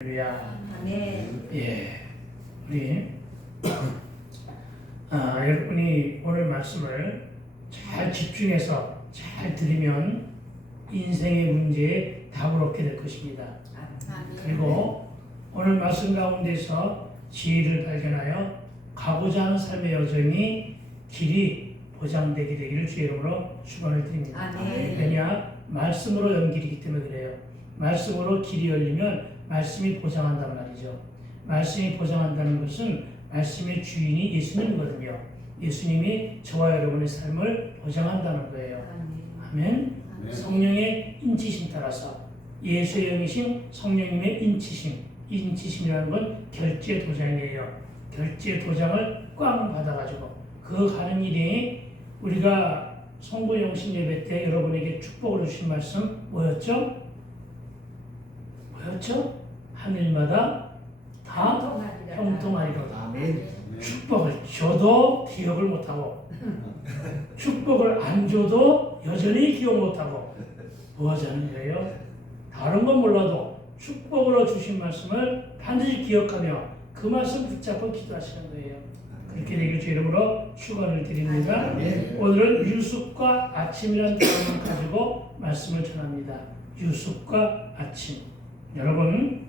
할렐루야. 아멘. 예, 우리 여러분이 오늘 말씀을 잘 집중해서 잘 들으면 인생의 문제에 답을 얻게 될 것입니다. 그리고 오늘 말씀 가운데서 지혜를 발견하여 가고자 하는 삶의 여정이 길이 보장되게 되기를 주의 이름으로 축원을 드립니다. 아멘. 왜냐? 말씀으로 연길이기 때문에 그래요. 말씀으로 길이 열리면 말씀이 보장한단 말이죠. 말씀이 보장한다는 것은 말씀의 주인이 예수님이거든요. 예수님이 저와 여러분의 삶을 보장한다는 거예요. 아멘. 성령의 인치심 따라서 예수의 영이신 성령님의 인치심이라는 건 결제 도장이에요. 결제 도장을 꽝 받아가지고 그 하는 일이 우리가 성부 영신 예배 때 여러분에게 축복을 주신 말씀 뭐였죠? 하늘마다 다 형통하리로다. 아멘. 축복을 줘도 기억을 못하고 축복을 안 줘도 여전히 기억 못하고 뭐 하자는 거예요? 다른 건 몰라도 축복으로 주신 말씀을 반드시 기억하며 그 말씀 붙잡고 기도하시는 거예요. 그렇게 되길 주 이름으로 축원을 드립니다. 오늘은 유숙과 아침이라는 단어를 가지고 말씀을 전합니다. 유숙과 아침. 여러분,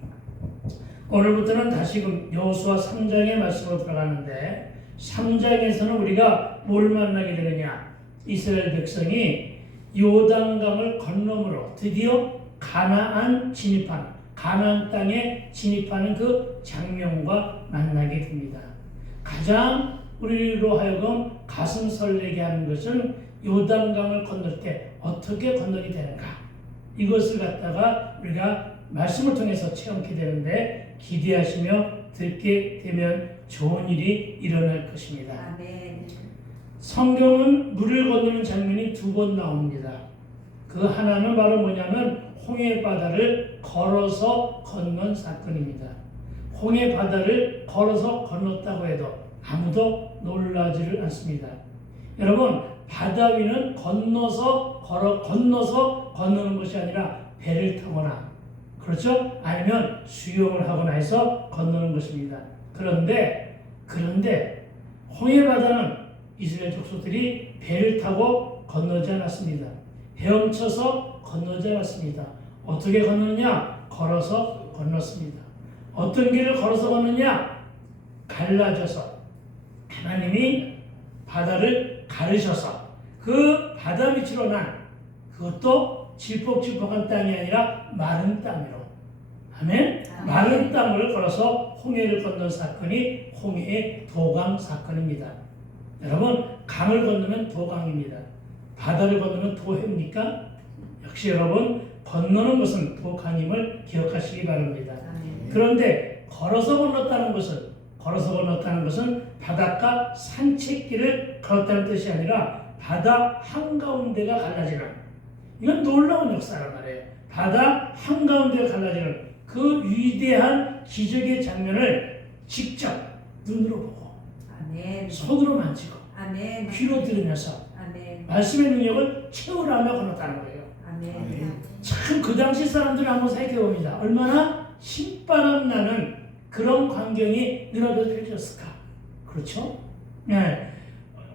오늘부터는 다시금 여호수아 3장의 말씀으로 들어가는데 3장에서는 우리가 뭘 만나게 되느냐? 이스라엘 백성이 요단강을 건너므로 드디어 가나안 땅에 진입하는 그 장면과 만나게 됩니다. 가장 우리로 하여금 가슴 설레게 하는 것은 요단강을 건널 때 어떻게 건너게 되는가? 이것을 갖다가 우리가 말씀을 통해서 체험하게 되는데 기대하시며 듣게 되면 좋은 일이 일어날 것입니다. 아멘. 성경은 물을 건너는 장면이 2번 나옵니다. 그 하나는 바로 뭐냐면 홍해 바다를 걸어서 건넌 사건입니다. 홍해 바다를 걸어서 건넜다고 해도 아무도 놀라지를 않습니다. 여러분, 바다 위는 건너서 건너는 것이 아니라 배를 타거나 그렇죠? 아니면 수영을 하거나 해서 건너는 것입니다. 그런데 홍해 바다는 이스라엘 족속들이 배를 타고 건너지 않았습니다. 헤엄쳐서 건너지 않았습니다. 어떻게 건너느냐? 걸어서 건넜습니다. 어떤 길을 걸어서 건너냐? 갈라져서 하나님이 바다를 가르셔서 그 바다 밑으로 난 그것도 질퍽질퍽한 땅이 아니라 마른 땅으로 아멘? 마른 땅을 걸어서 홍해를 건넌 사건이 홍해의 도강 사건입니다. 여러분, 강을 건너면 도강입니다. 바다를 건너면 도해입니까? 역시 여러분, 건너는 것은 도강임을 기억하시기 바랍니다. 그런데 걸어서 건넜다는 것은 바닷가 산책길을 걸었다는 뜻이 아니라 바다 한가운데가 갈라지는, 이건 놀라운 역사란 말이에요. 바다 한가운데가 갈라지는 그 위대한 기적의 장면을 직접 눈으로 보고 아멘. 손으로 만지고 아멘. 귀로 들으면서 아멘. 말씀의 능력을 채우라며 건넜다는 거예요. 아멘. 참 그 당시 사람들을 한번 생각해봅니다. 얼마나 신바람 나는 그런 광경이 눈앞에서 펼쳐졌을까? 그렇죠? 네.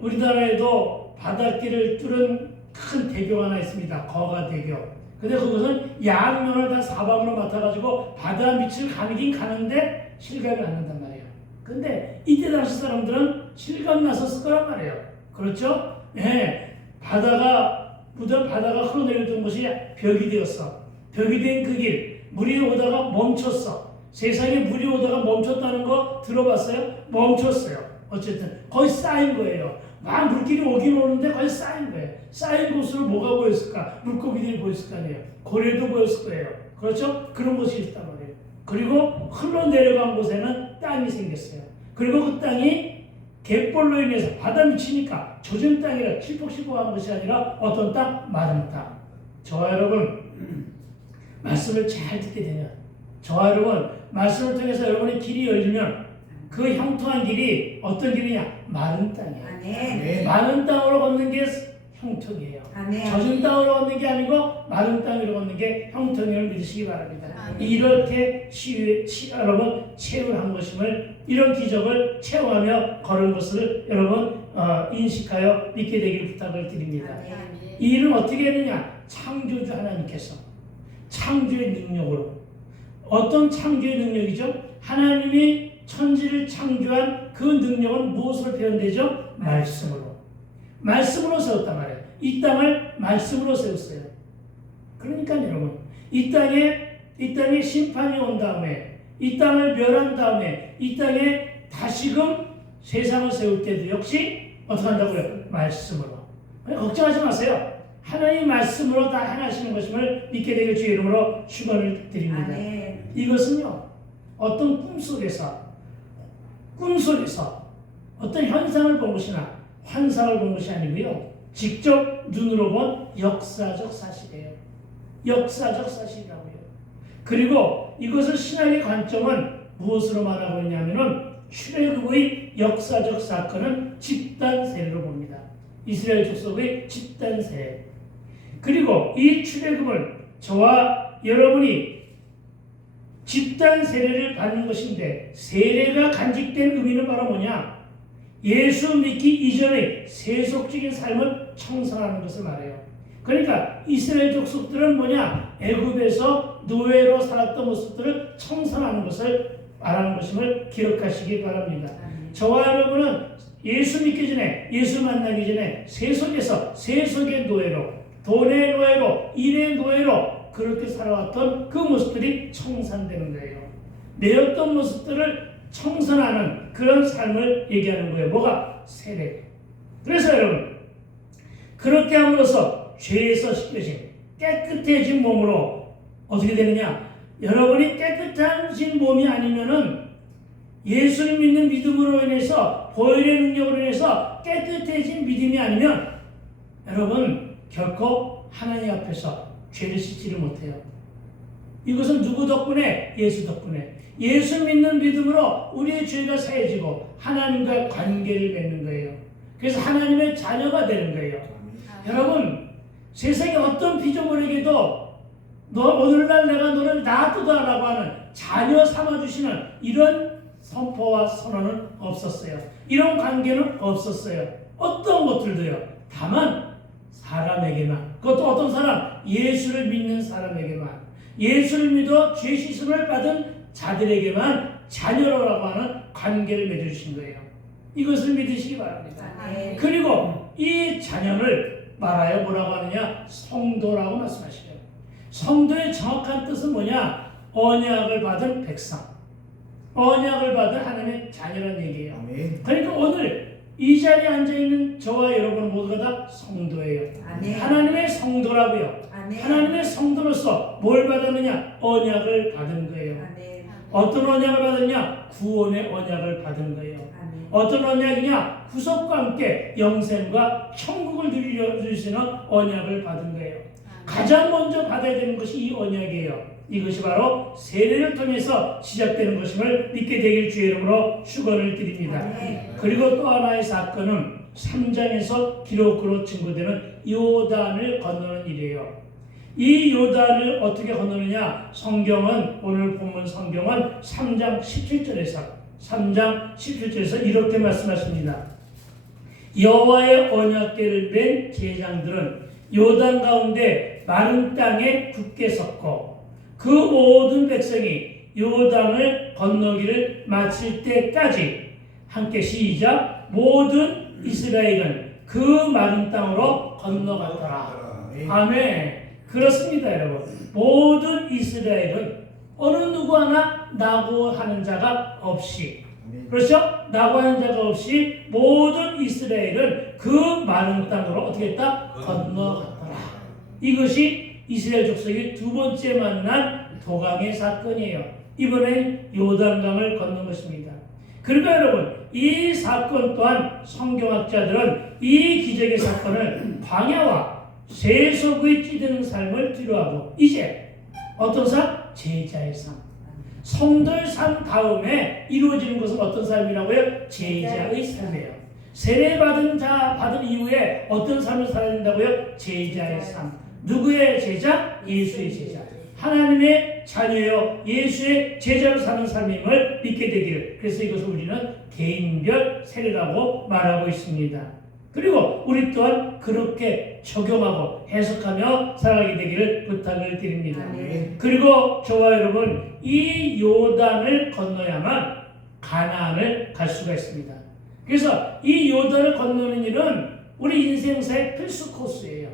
우리나라에도 바닷길을 뚫은 큰 대교가 하나 있습니다. 거가대교. 근데 그것은 양면을 다 사방으로 맡아가지고 바다 밑을 가긴 가는데 실감이 안 난단 말이에요. 근데 이때 당시 사람들은 실감 났었을 거란 말이에요. 그렇죠? 네. 바다가 흘러내렸던 것이 벽이 되었어. 벽이 된 그 길, 물이 오다가 멈췄어. 세상에 물이 오다가 멈췄다는 거 들어봤어요? 멈췄어요. 어쨌든 거의 쌓인 거예요. 막 물길이 오긴 오는데 거의 쌓인 거예요. 쌓인 곳으로 뭐가 보였을까? 물고기들이 보였을 거 아니에요. 고래도 보였을 거예요. 그렇죠? 그런 곳이 있단 말이에요. 그리고 흘러내려간 곳에는 땅이 생겼어요. 그리고 그 땅이 갯벌로 인해서 바다 미치니까 젖은 땅이라 칠퍽칠퍽한 것이 아니라 어떤 땅? 마른 땅. 저와 여러분, 말씀을 잘 듣게 되면, 저와 여러분, 말씀을 통해서 여러분의 길이 열리면 그 형통한 길이 어떤 길이냐? 마른 땅이에요. 아멘. 마른 땅으로 걷는 게 형통이에요. 아멘. 젖은 땅으로 걷는 게 아니고 마른 땅으로 걷는 게 형통임을 믿으시기 바랍니다. 아멘. 이렇게 여러분 체험한 것임을, 이런 기적을 체험하며 걸은 것을 여러분 인식하여 믿게 되기를 부탁을 드립니다. 아멘. 이 일은 어떻게 했느냐? 창조주 하나님께서 창조의 능력으로. 어떤 창조의 능력이죠? 하나님이 천지를 창조한 그 능력은 무엇으로 표현되죠? 말씀으로. 말씀으로 세웠단 말이에요. 이 땅을 말씀으로 세웠어요. 그러니까 여러분, 이 땅에 심판이 온 다음에, 이 땅을 멸한 다음에, 이 땅에 다시금 세상을 세울 때도 역시 어떻게 한다고요? 말씀으로. 걱정하지 마세요. 하나님 말씀으로 다 행하시는 것임을 믿게 되길 주의 이름으로 축원을 드립니다. 아멘. 이것은요, 어떤 꿈속에서 어떤 현상을 본 것이나 환상을 본 것이 아니고요, 직접 눈으로 본 역사적 사실이에요. 역사적 사실이라고요. 그리고 이것을 신학의 관점은 무엇으로 말하고 있냐면은 출애굽의 역사적 사건은 집단 세례로 봅니다. 이스라엘 족속의 집단 세례. 그리고 이 출애굽은 저와 여러분이 집단 세례를 받는 것인데, 세례가 간직된 의미는 바로 뭐냐? 예수 믿기 이전의 세속적인 삶을 청산하는 것을 말해요. 그러니까 이스라엘 족속들은 뭐냐? 애굽에서 노예로 살았던 모습들을 청산하는 것을 말하는 것임을 기억하시기 바랍니다. 저와 여러분은 예수 믿기 전에, 예수 만나기 전에 세속의 노예로, 돈의 노예로, 일의 노예로 그렇게 살아왔던 그 모습들이 청산되는 거예요. 내었던 모습들을 청산하는 그런 삶을 얘기하는 거예요. 뭐가? 세례. 그래서 여러분, 그렇게 함으로써 죄에서 씻겨진 깨끗해진 몸으로 어떻게 되느냐? 여러분이 깨끗해진 몸이 아니면은, 예수를 믿는 믿음으로 인해서, 보혈의 능력으로 인해서 깨끗해진 믿음이 아니면 여러분 결코 하나님 앞에서 죄를 씻지를 못해요. 이것은 누구 덕분에? 예수 덕분에. 예수 믿는 믿음으로 우리의 죄가 사해지고 하나님과 관계를 맺는 거예요. 그래서 하나님의 자녀가 되는 거예요. 여러분, 세상에 어떤 피조물에게도 오늘날 내가 너를 놔두다라고 하는, 자녀 삼아주시는 이런 선포와 선언은 없었어요. 이런 관계는 없었어요. 어떤 것들도요. 다만 사람에게만, 그것도 어떤 사람? 예수를 믿는 사람에게만, 예수를 믿어 죄 씻음을 받은 자들에게만 자녀라고 하는 관계를 맺어주신 거예요. 이것을 믿으시기 바랍니다. 아멘. 그리고 이 자녀를 말하여 뭐라고 하느냐? 성도라고 말씀하시죠. 성도의 정확한 뜻은 뭐냐? 언약을 받은 백성, 언약을 받은 하나님의 자녀라는 얘기예요. 아멘. 그러니까 오늘 이 자리에 앉아있는 저와 여러분 모두가 다 성도예요. 아멘. 하나님의 성도라고요. 아멘. 하나님의 성도로서 뭘 받았느냐? 언약을 받은 거예요. 아멘. 어떤 언약을 받았냐? 구원의 언약을 받은 거예요. 아멘. 어떤 언약이냐? 구속과 함께 영생과 천국을 누릴 수 있는 언약을 받은 거예요. 가장 먼저 받아야 되는 것이 이 언약이에요. 이것이 바로 세례를 통해서 시작되는 것임을 믿게 되길 주의 이름으로 축원을 드립니다. 아멘. 그리고 또 하나의 사건은 3장에서 기록으로 증거되는 요단을 건너는 일이에요. 이 요단을 어떻게 건너느냐? 성경은, 오늘 본문 성경은 3장 17절에서 이렇게 말씀하십니다. 여호와의 언약궤를 맨 제장들은 요단 가운데 마른 땅에 굳게 섰고, 그 모든 백성이 요단을 건너기를 마칠 때까지 함께 시작. 모든 이스라엘은 그 마른 땅으로 건너갔더라. 아멘. 그렇습니다, 여러분. 모든 이스라엘은 어느 누구 하나 낙오하는 자가 없이, 그렇죠? 낙오하는 자가 없이 모든 이스라엘은 그 마른 땅으로 어떻게 했다? 건너갔더라. 이것이 이스라엘 족속이 두 번째 만난 도강의 사건이에요. 이번엔 요단강을 건넌 것입니다. 그러니까 여러분, 이 사건 또한 성경학자들은 이 기적의 사건을 광야와 세속의 찌드는 삶을 뒤로하고 이제 어떤 삶? 제자의 삶. 성도의 삶 다음에 이루어지는 것은 어떤 삶이라고요? 제자의 삶이에요. 세례받은 자 받은 이후에 어떤 삶을 살아야 된다고요? 제자의 삶. 누구의 제자? 예수의 제자. 하나님의 자녀요 예수의 제자로 사는 삶임을 믿게 되기를. 그래서 이것을 우리는 개인별 세례라고 말하고 있습니다. 그리고 우리 또한 그렇게 적용하고 해석하며 살아가게 되기를 부탁을 드립니다. 아멘. 그리고 저와 여러분 이 요단을 건너야만 가나안을 갈 수가 있습니다. 그래서 이 요단을 건너는 일은 우리 인생사의 필수 코스예요.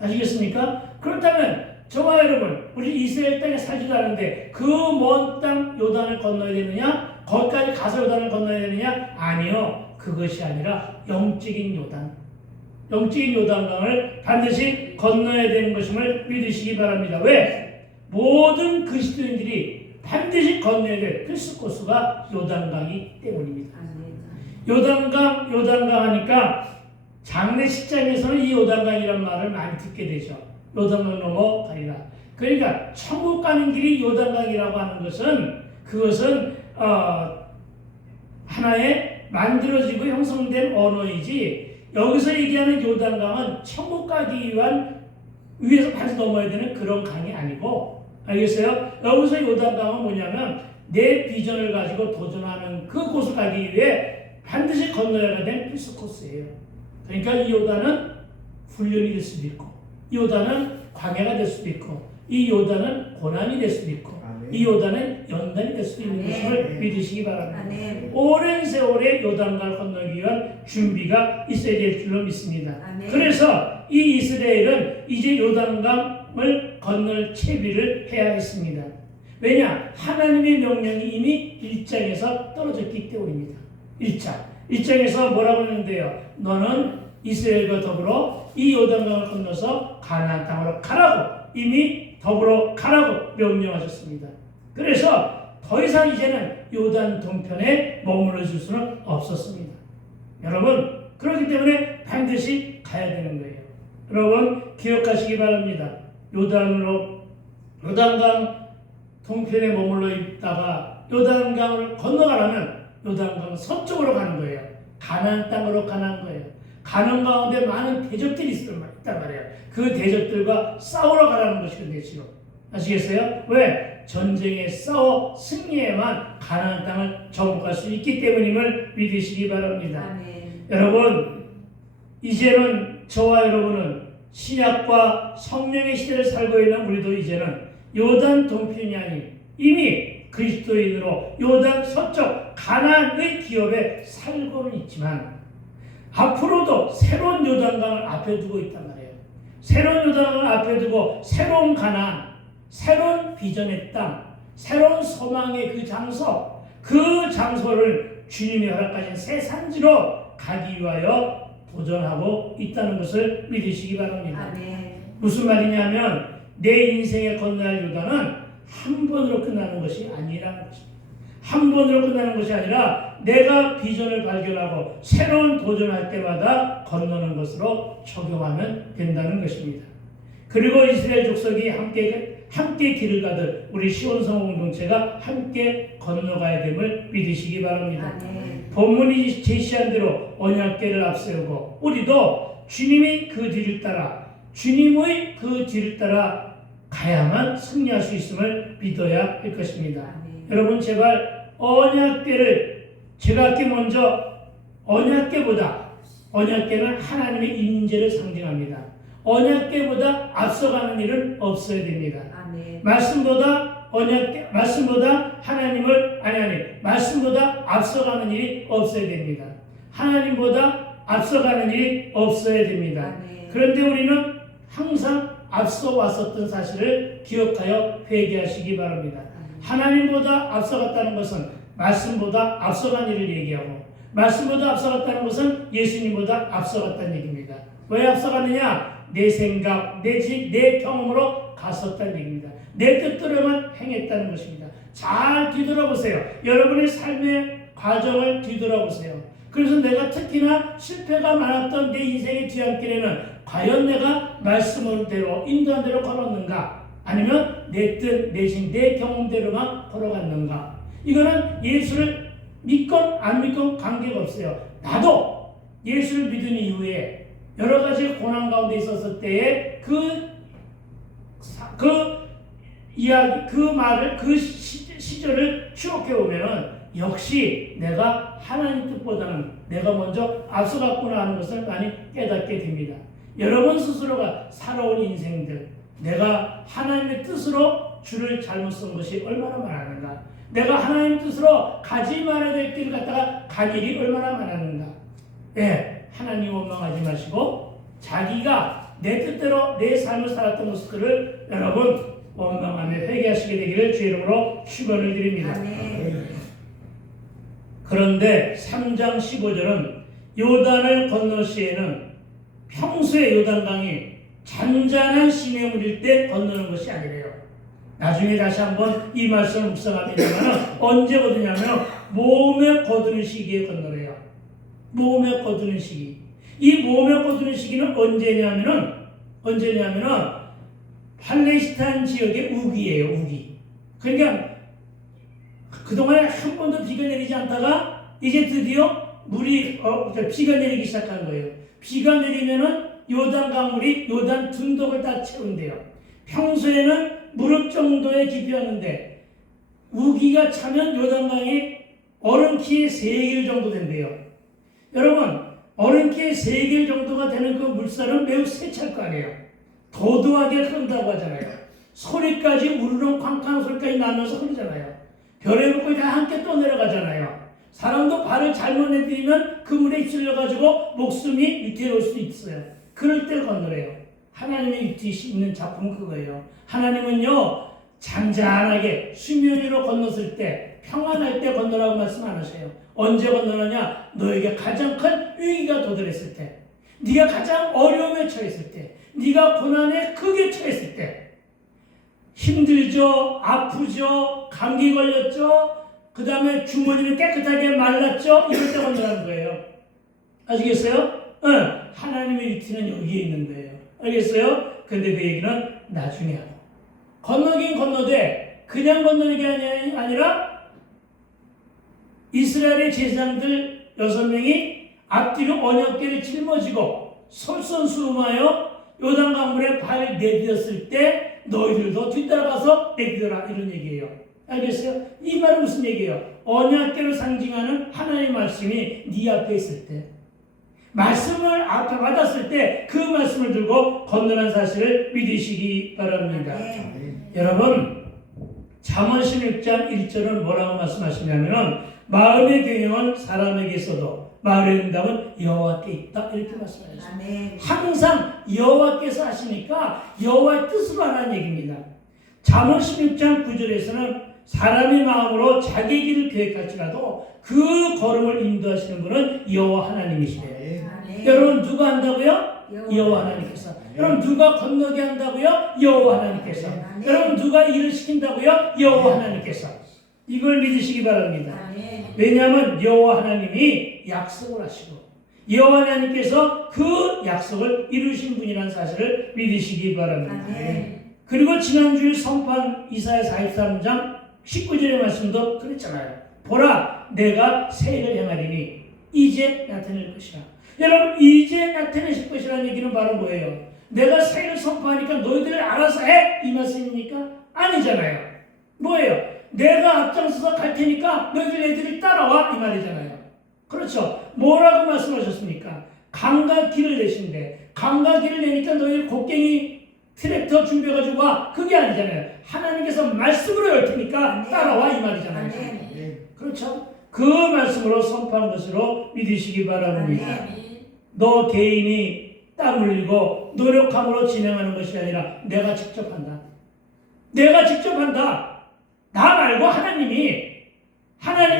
아시겠습니까? 그렇다면 저와 여러분 우리 이스라엘 땅에 살지도 않은데 그 먼 땅 요단을 건너야 되느냐? 거기까지 가서 요단을 건너야 되느냐? 아니요. 그것이 아니라 영적인 요단, 영적인 요단강을 반드시 건너야 되는 것임을 믿으시기 바랍니다. 왜? 모든 그리스도인들이 반드시 건너야 될 필수 코스가 요단강이기 때문입니다. 요단강 하니까 장례식장에서는 이 요단강이란 말을 많이 듣게 되죠. 요단강 넘어가리라. 그러니까 천국 가는 길이 요단강이라고 하는 것은 그것은 하나의 만들어지고 형성된 언어이지 여기서 얘기하는 요단강은 천국 가기 위한 위에서 반드시 넘어야 되는 그런 강이 아니고 알겠어요? 여기서 요단강은 뭐냐면 내 비전을 가지고 도전하는 그 곳을 가기 위해 반드시 건너야 되는 필수 코스예요. 그러니까 이 요단은 훈련이 될 수도 있고 이 요단은 광야가 될 수도 있고 이 요단은 고난이 될 수도 있고 이 요단은 연단이 될 수도 있는 것을 믿으시기 바랍니다. 오랜 세월의 요단강을 건너기 위한 준비가 있어야 될 줄로 믿습니다. 그래서 이 이스라엘은 이제 요단강을 건널 채비를 해야 했습니다. 왜냐? 하나님의 명령이 이미 1장에서 떨어졌기 때문입니다. 1장에서 뭐라고 했는데요? 너는 이스라엘과 더불어 이 요단강을 건너서 가나안 땅으로 가라고 이미 더불어 가라고 명령하셨습니다. 그래서 더 이상 이제는 요단 동편에 머물러 줄 수는 없었습니다. 여러분 그렇기 때문에 반드시 가야 되는 거예요. 여러분 기억하시기 바랍니다. 요단강 동편에 머물러 있다가 요단강을 건너가려면 요단강 서쪽으로 가는 거예요. 가나안 땅으로 가는 거예요. 가는 가운데 많은 대적들이 있단 말이에요. 그 대적들과 싸우러 가라는 것이거든요. 지금 아시겠어요? 왜? 전쟁에 싸워 승리해만 가나안 땅을 정복할 수 있기 때문임을 믿으시기 바랍니다. 여러분 이제는 저와 여러분은 신약과 성령의 시대를 살고 있는 우리도 이제는 요단 동편이 아닌 이미 그리스도인으로 요단 서쪽 가나안의 기업에 살고는 있지만 앞으로도 새로운 요단강을 앞에 두고 있단 말이에요. 새로운 요단강을 앞에 두고 새로운 가나안, 새로운 비전의 땅, 새로운 소망의 그 장소, 그 장소를 주님이 허락하신 새 산지로 가기 위하여 도전하고 있다는 것을 믿으시기 바랍니다. 무슨 말이냐면 내 인생에 건너야 할 요단은 한 번으로 끝나는 것이 아니라는 것입니다. 한 번으로 끝나는 것이 아니라 내가 비전을 발견하고 새로운 도전할 때마다 건너는 것으로 적용하면 된다는 것입니다. 그리고 이스라엘 족속이 함께 길을 가듯 우리 시온성 공동체가 함께 건너가야 됨을 믿으시기 바랍니다. 본문이 제시한 대로 언약궤를 앞세우고 우리도 주님의 그 뒤를 따라 가야만 승리할 수 있음을 믿어야 할 것입니다. 여러분 제발 언약궤를 제가 아까 먼저 언약궤는 하나님의 임재를 상징합니다. 언약궤보다 앞서가는 일은 없어야 됩니다. 말씀보다 말씀보다 앞서가는 일이 없어야 됩니다. 하나님보다 앞서가는 일이 없어야 됩니다. 그런데 우리는 항상 앞서 왔었던 사실을 기억하여 회개하시기 바랍니다. 하나님보다 앞서갔다는 것은 말씀보다 앞서간 일을 얘기하고 말씀보다 앞서갔다는 것은 예수님보다 앞서갔다는 얘기입니다. 왜 앞서갔느냐? 내 생각, 내 경험으로 갔었다는 얘기입니다. 내 뜻대로만 행했다는 것입니다. 잘 뒤돌아보세요. 여러분의 삶의 과정을 뒤돌아보세요. 그래서 내가 특히나 실패가 많았던 내 인생의 뒤안길에는 과연 내가 말씀대로 인도한 대로 걸었는가? 아니면 내 뜻, 내 경험대로만 걸어갔는가? 이거는 예수를 믿건 안 믿건 관계가 없어요. 나도 예수를 믿은 이후에 여러 가지 고난 가운데 있었을 때에 이야기, 그 말을, 그 시절을 추억해 보면은 역시 내가 하나님 뜻보다는 내가 먼저 앞서갔구나 하는 것을 많이 깨닫게 됩니다. 여러분 스스로가 살아온 인생들, 내가 하나님의 뜻으로 줄을 잘못 쓴 것이 얼마나 많았는가, 내가 하나님 뜻으로 가지 말아야 될 길을 갖다가 간 일이 얼마나 많았는가. 예, 하나님 원망하지 마시고 자기가 내 뜻대로 내 삶을 살았던 모습들을 여러분 원망하며 회개하시게 되기를 주 이름으로 축원을 드립니다. 아멘. 그런데 3장 15절은 요단을 건널 시에는 평소에 요단강이 잔잔한 시냇물일 때 건너는 것이 아니래요. 나중에 다시 한번 이 말씀을 묵상합니다만 언제 거두냐면 몸에 거두는 시기에 건너래요. 몸에 거두는 시기. 이 몸에 거두는 시기는 언제냐면은 팔레스타인 지역의 우기예요. 우기. 그러니까 그동안에 한 번도 비가 내리지 않다가 이제 드디어 비가 내리기 시작한 거예요. 비가 내리면은 요단 강물이 요단 둔덕을 다 채운대요. 평소에는 무릎 정도의 깊이였는데 우기가 차면 요단강이 어른키의 3길 정도 된대요. 여러분, 어른키의 3길 정도가 되는 그 물살은 매우 세차일 거 아니에요. 도도하게 흐른다고 하잖아요. 소리까지 우르릉 쾅쾅 소리까지 나면서 흐르잖아요. 별의 물고기 다 함께 떠내려가잖아요. 사람도 발을 잘못 내디디면 그 물에 휩쓸려가지고 목숨이 위태로울 수 있어요. 그럴 때 건너래요. 하나님의 위트 있는 작품은 그거예요. 하나님은요, 잔잔하게 수면 위로 건넜을 때, 평안할 때 건너라고 말씀 안 하세요. 언제 건너느냐? 너에게 가장 큰 위기가 도달했을 때, 네가 가장 어려움에 처했을 때, 네가 고난에 크게 처했을 때, 힘들죠, 아프죠, 감기 걸렸죠, 그 다음에 주머니는 깨끗하게 말랐죠, 이럴 때 건너라는 거예요. 아시겠어요? 응. 하나님의 위치는 여기에 있는 거예요. 알겠어요? 근데 그 얘기는 나중에 하고. 건너긴 건너되 그냥 건너는 게 아니라 이스라엘의 제사장들 6명이 앞뒤로 언약궤를 짊어지고 솔선수범하여 요단강물에 발 내디뎠을 때 너희들도 뒤따라가서 내디뎌라, 이런 얘기예요. 알겠어요? 이 말은 무슨 얘기예요? 언약궤를 상징하는 하나님의 말씀이 네 앞에 있을 때, 말씀을 앞에 받았을 때 그 말씀을 들고 건너는 사실을 믿으시기 바랍니다. 여러분, 잠언 16장 1절은 뭐라고 말씀하시냐면 마음의 경영은 사람에게 있어도 마음의 응답은 여호와께 있다, 이렇게 말씀하셨습니다. 항상 여호와께서 하시니까 여호와의 뜻으로 하라는 얘기입니다. 잠언 16장 9절에서는 사람의 마음으로 자기 길을 계획할지라도 그 걸음을 인도하시는 분은 여호와 하나님이시래요. 여러분, 누가 한다고요? 여호와 하나님께서. 여러분, 누가 건너게 한다고요? 여호와 하나님께서. 여러분, 누가 일을 시킨다고요? 여호와 하나님께서. 이걸 믿으시기 바랍니다. 왜냐하면 여호와 하나님이 약속을 하시고 여호와 하나님께서 그 약속을 이루신 분이라는 사실을 믿으시기 바랍니다. 그리고 지난주에 선포한 이사야 43장 19절의 말씀도 그랬잖아요. 보라, 내가 새 일을 행하리니 이제 나타낼 것이라. 여러분, 이제 나타내실 것이라는 얘기는 바로 뭐예요? 내가 새 일을 선포하니까 너희들 알아서 해, 이 말씀입니까? 아니잖아요. 뭐예요? 내가 앞장서서 갈 테니까 너희들 애들이 따라와, 이 말이잖아요. 그렇죠? 뭐라고 말씀하셨습니까? 강과 길을 내신데, 강과 길을 내니까 너희들 곡괭이 트랙터 준비해가지고 와, 그게 아니잖아요. 하나님께서 말씀으로 열 테니까 따라와, 이 말이잖아요. 그렇죠? 그 말씀으로 선포한 것으로 믿으시기 바랍니다. 너 개인이 땀 흘리고 노력함으로 진행하는 것이 아니라 내가 직접 한다. 내가 직접 한다. 나 말고 하나님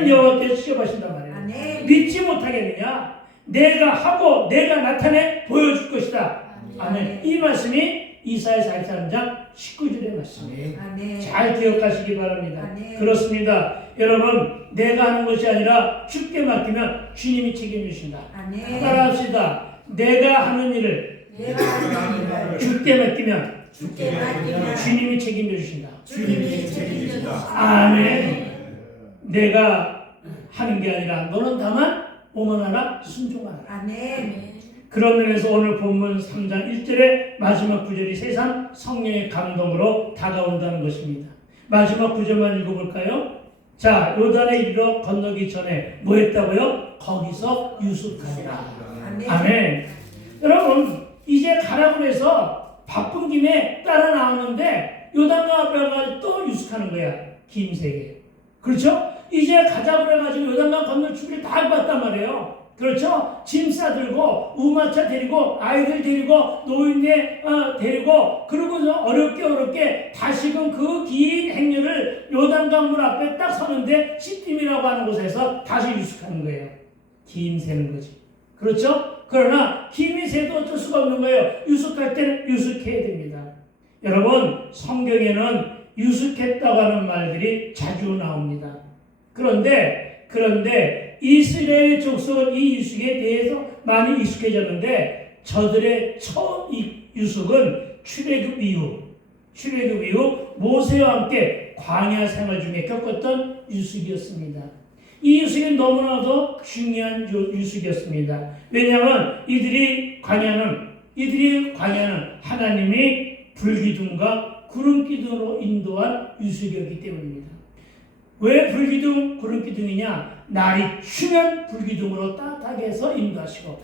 여호와께서 직접 하신단 말이에요. 믿지 못하겠느냐? 내가 하고 내가 나타내 보여줄 것이다. 아멘. 이 말씀이 이사야 43장 19절의 말씀이에요. 잘 기억하시기 바랍니다. 그렇습니다. 여러분, 내가 하는 것이 아니라 주께 맡기면 주님이 책임져 주신다. 따라합시다. 내가 하는 일을 주께 맡기면 주님이 책임져 주신다. 아멘. 내가 하는 게 아니라 너는 다만 오만하라 순종하라. 아멘. 그런 면에서 오늘 본문 3장 1절의 마지막 구절이 세상 성령의 감동으로 다가온다는 것입니다. 마지막 구절만 읽어볼까요? 자, 요단에 이르러 건너기 전에 뭐 했다고요? 거기서 유숙하니라. 아멘. 아멘. 여러분, 이제 가라고 해서 바쁜 김에 따라 나오는데 요단강 앞에 가서 또 유숙하는 거야. 김세계. 그렇죠? 이제 가자고 해가지고 요단강 건널 준비를 다 해봤단 말이에요. 그렇죠? 짐 싸들고 우마차 데리고 아이들 데리고 노인네 데리고 그러고서 어렵게 다시금 그 긴 행렬을 요단강물 앞에 딱 서는데 시딤이라고 하는 곳에서 다시 유숙하는 거예요. 김 새는 거지. 그렇죠? 그러나 힘이 새도 어쩔 수가 없는 거예요. 유숙할 때는 유숙해야 됩니다. 여러분, 성경에는 유숙했다고 하는 말들이 자주 나옵니다. 그런데 이스라엘 족속은 이 유숙에 대해서 많이 익숙해졌는데 저들의 첫 유숙은 출애굽 이후 모세와 함께 광야 생활 중에 겪었던 유숙이었습니다. 이 유숙은 너무나도 중요한 유숙이었습니다. 왜냐하면 이들이 광야는 하나님이 불기둥과 구름기둥으로 인도한 유숙이었기 때문입니다. 왜 불기둥, 구름기둥이냐? 날이 추면 불기둥으로 따뜻하게 해서 인도하시고,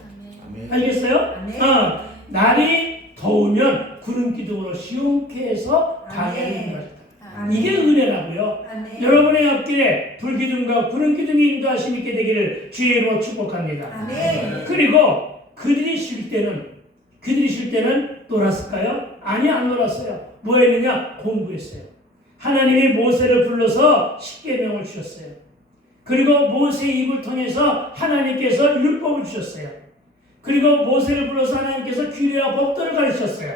알겠어요? 아멘. 날이 더우면 구름기둥으로 시원케 해서 광야를 아멘. 인도하셨다. 아멘. 이게 은혜라고요. 아멘. 여러분의 앞길에 불기둥과 구름기둥이 인도하심 있게 되기를 주의 이름으로 축복합니다. 아멘. 그리고 그들이 쉴 때는 놀았을까요? 아니, 안 놀았어요. 뭐 했느냐? 공부했어요. 하나님이 모세를 불러서 십계명을 주셨어요. 그리고 모세의 입을 통해서 하나님께서 율법을 주셨어요. 그리고 모세를 불러서 하나님께서 규례와 법도를 가르치셨어요.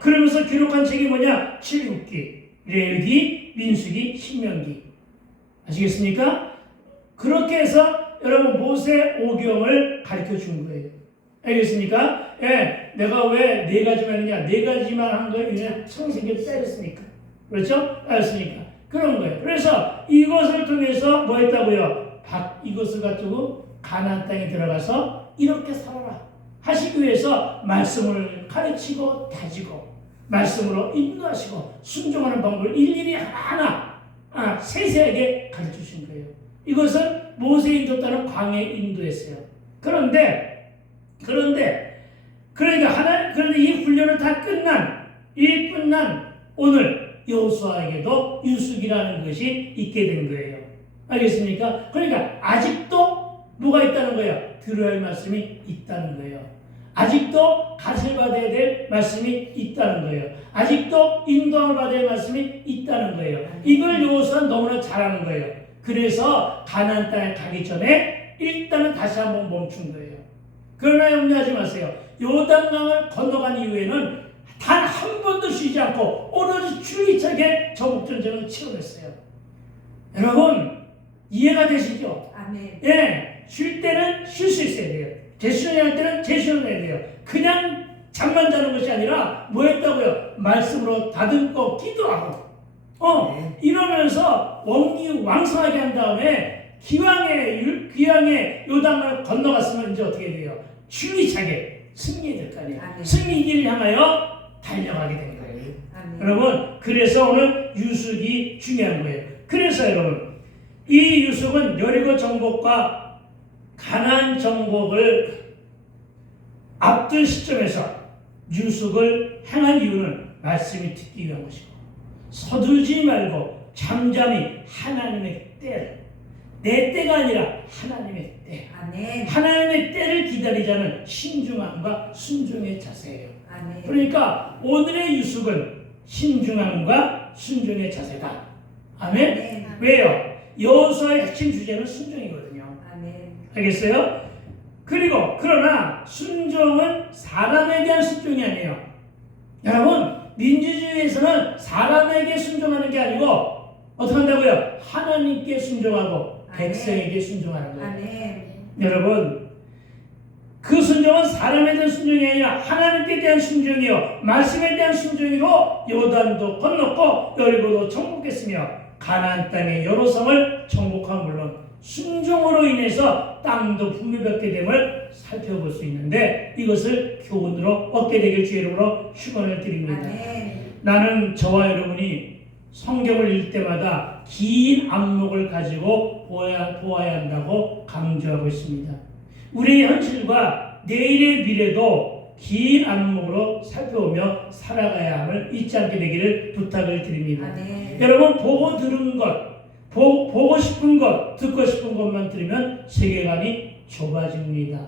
그러면서 기록한 책이 뭐냐? 출애굽기, 레위기, 민수기, 신명기. 아시겠습니까? 그렇게 해서 여러분 모세 오경을 가르쳐 준 거예요. 알겠습니까? 예, 내가 왜 네 가지만 했냐? 네 가지만 한 거예요. 그냥 창세기를 때렸으니까. 그렇죠? 알았으니까. 그런 거예요. 그래서 이것을 통해서 뭐 했다고요? 이것을 가지고 가나안 땅에 들어가서 이렇게 살아라 하시기 위해서 말씀을 가르치고 다지고 말씀으로 인도하시고 순종하는 방법을 일일이 하나하나 세세하게 가르쳐 주신 거예요. 이것은 모세의 인도따른 광야에 인도했어요. 그런데 이 훈련을 다 끝난 오늘 여호수아에게도 유숙이라는 것이 있게 된 거예요. 알겠습니까? 그러니까 아직도 뭐가 있다는 거예요? 들어야 할 말씀이 있다는 거예요. 아직도 가르쳐 받아야 될 말씀이 있다는 거예요. 아직도 인도함을 받아야 할 말씀이 있다는 거예요. 이걸 여호수아는 너무나 잘하는 거예요. 그래서 가나안 땅에 가기 전에 일단은 다시 한번 멈춘 거예요. 그러나 염려하지 마세요. 요단강을 건너간 이후에는 단 한 번도 쉬지 않고 오로지 줄기차게 전국전쟁을 치러냈어요. 여러분 이해가 되시죠? 아멘. 예, 쉴 때는 쉴 수 있어야 돼요. 재수련할 때는 재수련해야 돼요. 그냥 잠만 자는 것이 아니라 뭐 했다고요? 말씀으로 다듬고 기도하고 이러면서 왕성하게 한 다음에 기왕에 요단강을 건너갔으면 이제 어떻게 돼요? 줄기차게 승리해야 될 거 아니에요. 아멘. 승리를 향하여 달려가게 되는 거예요. 아멘. 여러분, 그래서 오늘 유숙이 중요한 거예요. 그래서 여러분, 이 유숙은 여리고 정복과 가나안 정복을 앞둔 시점에서 유숙을 행한 이유는 말씀이 듣기 위한 것이고, 서두르지 말고 잠잠히 하나님의 때를, 내 때가 아니라 하나님의 때, 아멘. 하나님의 때를 기다리자는 신중함과 순종의 자세예요. 아멘. 그러니까 오늘의 유숙은 신중함과 순종의 자세다. 아멘? 아멘. 왜요? 여호수아의 핵심 주제는 순종이거든요. 아멘. 알겠어요? 그러나 순종은 사람에 대한 순종이 아니에요. 여러분, 민주주의에서는 사람에게 순종하는 게 아니고 어떻게 한다고요? 하나님께 순종하고 아멘. 백성에게 순종하는 거예요. 아멘. 여러분, 그 순종은 사람에 대한 순종이 아니라 하나님께 대한 순종이요 말씀에 대한 순종으로 요단도 건넜고 여리고도 정복했으며 가나안 땅의 여러 성을 정복한 물론 순종으로 인해서 땅도 풍요롭게 됨을 살펴볼 수 있는데 이것을 교훈으로 얻게 되길 주의 이름으로 축원을 드립니다. 아멘. 나는 저와 여러분이 성경을 읽을 때마다 긴 안목을 가지고 보아야 한다고 강조하고 있습니다. 우리의 현실과 내일의 미래도 긴 안목으로 살펴보며 살아가야 함을 잊지 않게 되기를 부탁을 드립니다. 아멘. 여러분 보고 들은 것, 보고 싶은 것, 듣고 싶은 것만 들으면 세계관이 좁아집니다.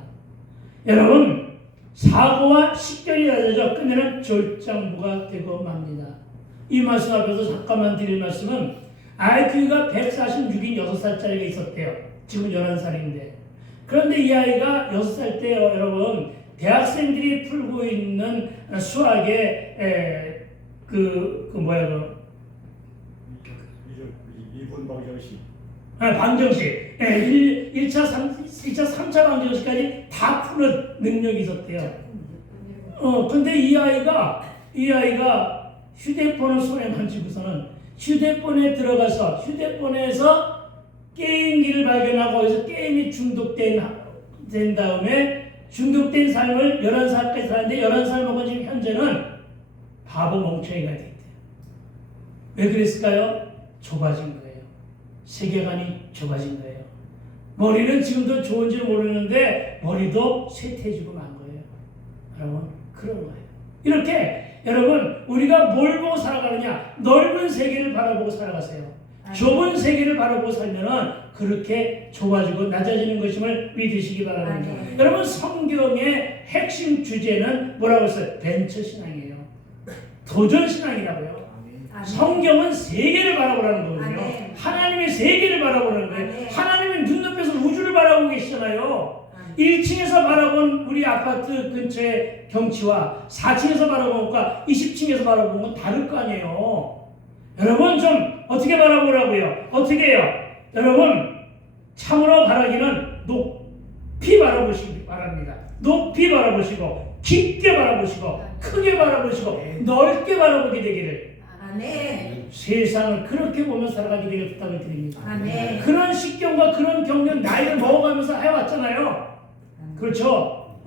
여러분 사고와 식견이 낮아져 끝내는 졸장부가 되고 맙니다. 이 말씀 앞에서 잠깐만 드릴 말씀은 IQ가 146인 6살짜리가 있었대요. 지금 11살인데. 그런데 이 아이가 6살 때요, 여러분, 대학생들이 풀고 있는 수학의 일본 방정식. 방정식, 1차, 3차 방정식까지 다 푸는 능력이 있었대요. 근데 이 아이가 휴대폰을 손에 만지고서는 휴대폰에 들어가서 휴대폰에서 게임기를 발견하고 거기서 게임이 중독된 다음에 중독된 삶을 11살까지 살았는데 11살 먹은 지금 현재는 바보 멍청이가 됐대요. 왜 그랬을까요? 좁아진 거예요. 세계관이 좁아진 거예요. 머리는 지금도 좋은지 모르는데 머리도 쇠퇴해지고 만 거예요. 여러분 그런 거예요. 이렇게 여러분 우리가 뭘 보고 살아가느냐? 넓은 세계를 바라보고 살아가세요. 좁은 세계를 바라보고 살면은 그렇게 좁아지고 낮아지는 것임을 믿으시기 바랍니다. 여러분 성경의 핵심 주제는 뭐라고 했어요? 벤처 신앙이에요. 도전 신앙이라고요. 성경은 세계를 바라보라는 거거든요. 아멘. 하나님의 세계를 바라보라는 거예요. 아멘. 하나님은 눈높이에서 우주를 바라보고 계시잖아요. 1층에서 바라본 우리 아파트 근처의 경치와 4층에서 바라본 것과 20층에서 바라본 건 다를 거 아니에요. 여러분 좀 어떻게 바라보라고요? 어떻게 해요? 여러분 참으로 바라기는 높이 바라보시기 바랍니다. 높이 바라보시고 깊게 바라보시고 크게 바라보시고 넓게 바라보게 되기를 아멘. 세상을 그렇게 보며 살아가게 되길 부탁을 드립니다. 아멘. 그런 식견과 그런 경륜 나이를 먹어가면서 해왔잖아요. 그렇죠?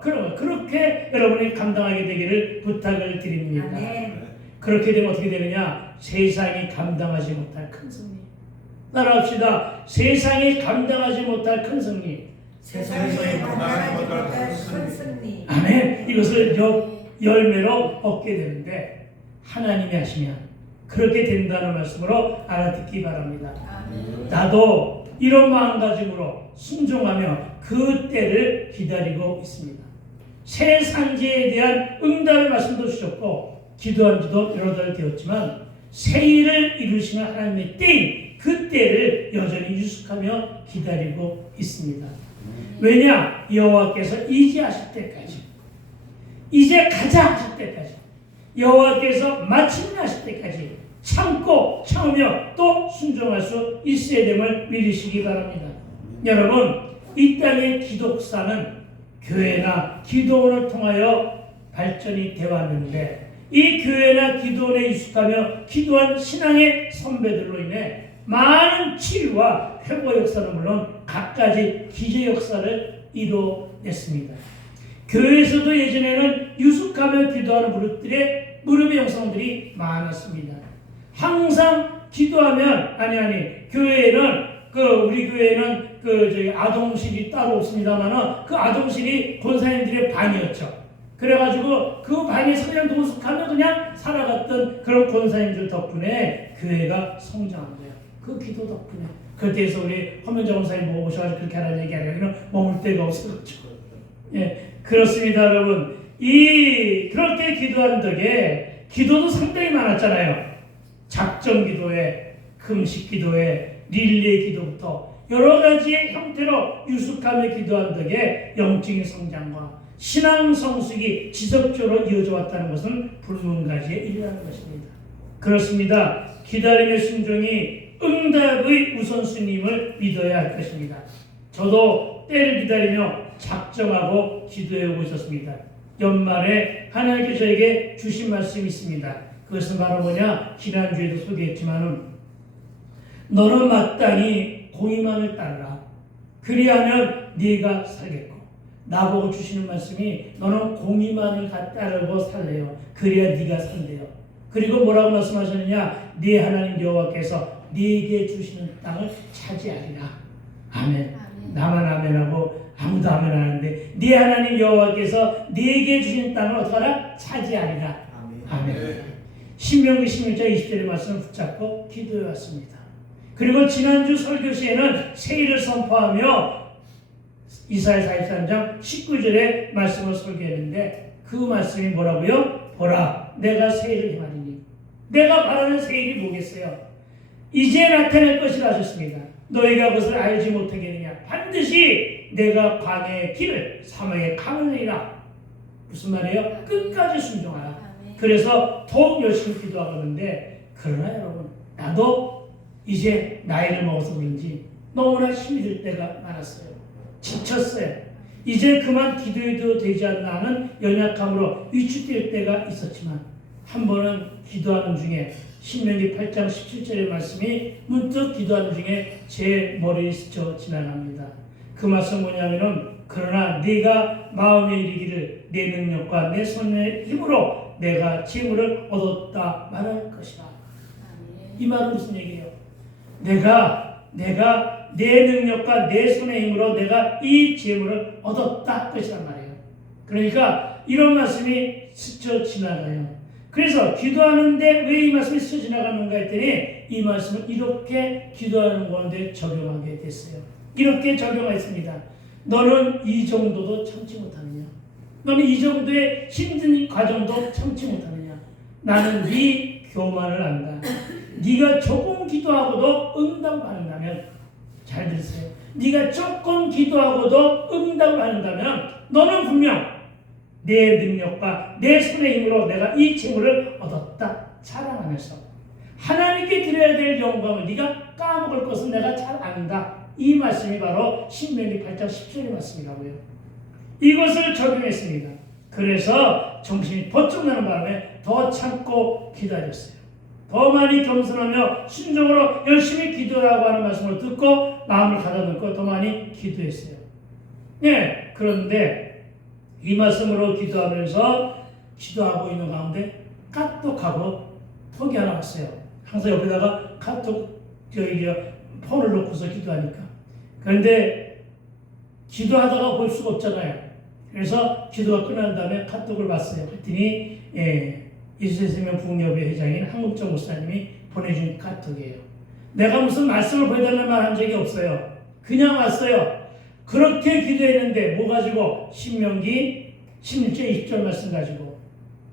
그렇게 여러분이 감당하게 되기를 부탁을 드립니다. 아멘. 그렇게 되면 어떻게 되느냐? 세상이 감당하지 못할 큰 승리. 따라합시다. 세상이 감당하지 못할 큰 승리. 세상에 감당하지 못할 큰 승리. 아멘. 이것을 열매로 얻게 되는데 하나님이 하시면 그렇게 된다는 말씀으로 알아듣기 바랍니다. 아멘. 나도 이런 마음가짐으로 순종하며 그 때를 기다리고 있습니다. 새 산지에 대한 응답의 말씀도 주셨고 기도한 지도 여러 달 되었지만 새 일을 이루시는 하나님의 때인 그 때를 여전히 유숙하며 기다리고 있습니다. 왜냐? 여호와께서 이제 하실 때까지, 이제 가자 하실 때까지, 여호와께서 마침내 하실 때까지 참고 참으며 또 순종할 수 있어야 됨을 믿으시기 바랍니다. 여러분, 이 땅의 기독사는 교회나 기도원을 통하여 발전이 되어 왔는데 이 교회나 기도원에 익숙하며 기도한 신앙의 선배들로 인해 많은 치유와 회복 역사는 물론 갖가지 기저 역사를 이뤄냈습니다. 교회에서도 예전에는 유숙하며 기도하는 무릎의 형상들이 많았습니다. 항상 기도하면 교회에는 우리 교회는 아동실이 따로 없습니다만은 그 아동실이 권사님들의 방이었죠. 그래가지고 그 방에서 그냥 노숙하며 그냥 살아갔던 그런 권사님들 덕분에 교회가 성장한 거예요. 그 기도 덕분에. 그때에서 우리 허면정 권사님 모셔가지고 그렇게 하라는 얘기 아니라 여기는 머물 데가 없어가지고. 예, 그렇습니다, 여러분. 그렇게 기도한 덕에 기도도 상당히 많았잖아요. 작정 기도에, 금식 기도에, 릴레이 기도부터 여러 가지의 형태로 유숙하며 기도한 덕에 영적인 성장과 신앙 성숙이 지속적으로 이어져 왔다는 것은 불문가지의 일이라는 것입니다. 그렇습니다. 기다림의 순종이 응답의 우선순위임을 믿어야 할 것입니다. 저도 때를 기다리며 작정하고 기도해오고 있었습니다. 연말에 하나님께서 저에게 주신 말씀이 있습니다. 그것은 바로 뭐냐? 지난주에도 소개했지만은 너는 마땅히 공의만을 따르라. 그리하면 네가 살겠고. 나보고 주시는 말씀이 너는 공의만을 따르고 살래요. 그래야 네가 산대요. 그리고 뭐라고 말씀하셨느냐? 네 하나님 여호와께서 네게 주시는 땅을 차지하리라. 아멘. 나만 아멘하고 아무도 아멘 안 하는데 네 하나님 여호와께서 네게 주신 땅을 어떻게 하라? 차지하리라. 아멘. 신명기 16장 20절의 말씀을 붙잡고 기도해 왔습니다. 그리고 지난주 설교 시에는 세일을 선포하며 이사야 43장 19절의 말씀을 설교했는데 그 말씀이 뭐라고요? 보라, 내가 세일을 행하리니. 내가 바라는 세일이 뭐겠어요? 이제 나타날 것이라 하셨습니다. 너희가 그것을 알지 못하겠느냐? 반드시 내가 광야의 길을 사막의 강을 내리라. 무슨 말이에요? 끝까지 순종하라. 그래서 더욱 열심히 기도하고 있는데, 그러나 여러분, 나도 이제 나이를 먹어서 그런지 너무나 힘이 들 때가 많았어요. 지쳤어요. 이제 그만 기도해도 되지 않나 하는 연약함으로 위축될 때가 있었지만, 한 번은 기도하는 중에 신명기 8장 17절의 말씀이 문득 기도하는 중에 제 머리에 스쳐 지나갑니다. 그 말씀 뭐냐면은, 그러나 네가 마음에 이르기를 내 능력과 내 손의 힘으로 내가 재물을 얻었다 말할 것이다. 이 말은 무슨 얘기예요? 내가 내 능력과 내 손의 힘으로 내가 이 재물을 얻었다 것이란 말이에요. 그러니까 이런 말씀이 스쳐 지나가요. 그래서 기도하는데 왜 이 말씀이 스쳐 지나가는가 했더니 이 말씀을 이렇게 기도하는 가운데 적용하게 됐어요. 이렇게 적용했습니다. 너는 이 정도도 참지 못하느냐? 너는 이 정도의 힘든 과정도 참지 못하느냐? 나는 네 교만을 안다. 네가 조금 기도하고도 응답받는다면, 잘 들으세요. 네가 조금 기도하고도 응답받는다면 너는 분명 내 능력과 내 손의 힘으로 내가 이 재물을 얻었다 자랑하면서 하나님께 드려야 될 영광을 네가 까먹을 것은 내가 잘 안다. 이 말씀이 바로 신명기 8장 10절의 말씀이라고요. 이것을 적용했습니다. 그래서 정신이 번쩍 나는 바람에 더 참고 기다렸어요. 더 많이 겸손하며 순종으로 열심히 기도하라고 하는 말씀을 듣고 마음을 가다듬고 더 많이 기도했어요. 네, 그런데 이 말씀으로 기도하면서 기도하고 있는 가운데 카톡하고 톡이 하나 왔어요. 항상 옆에다가 카톡 폰을 놓고서 기도하니까. 그런데 기도하다가 볼 수가 없잖아요. 그래서 기도가 끝난 다음에 카톡을 봤어요. 그랬더니 예수의 생명 부흥협회 회장인 한국정 목사님이 보내준 카톡이에요. 내가 무슨 말씀을 보여달라는 말 한 적이 없어요. 그냥 왔어요. 그렇게 기도했는데 뭐 가지고? 신명기 16절 20절 말씀 가지고